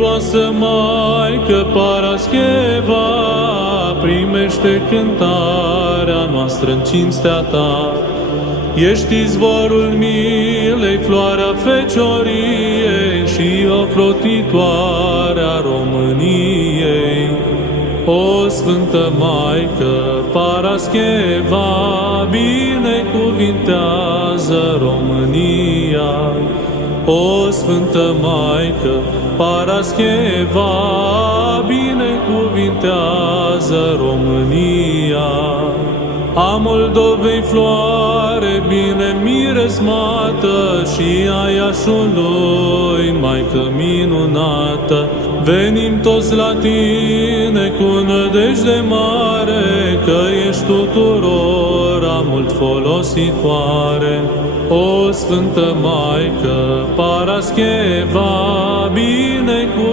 Luoasă Maică Parascheva, primește cântarea noastră în cinstea Ta. Ești izvorul milei, floarea fecioriei și ocrotitoarea României. O Sfântă Maică Parascheva, binecuvintează România. O Sfântă Maică Parascheva, binecuvintează România. A Moldovei floare bine miresmată și a Iașului, Maică minunată, venim toți la Tine cu nădejde mare, că ești tuturora mult folositoare. O Sfântă Maică Parascheva,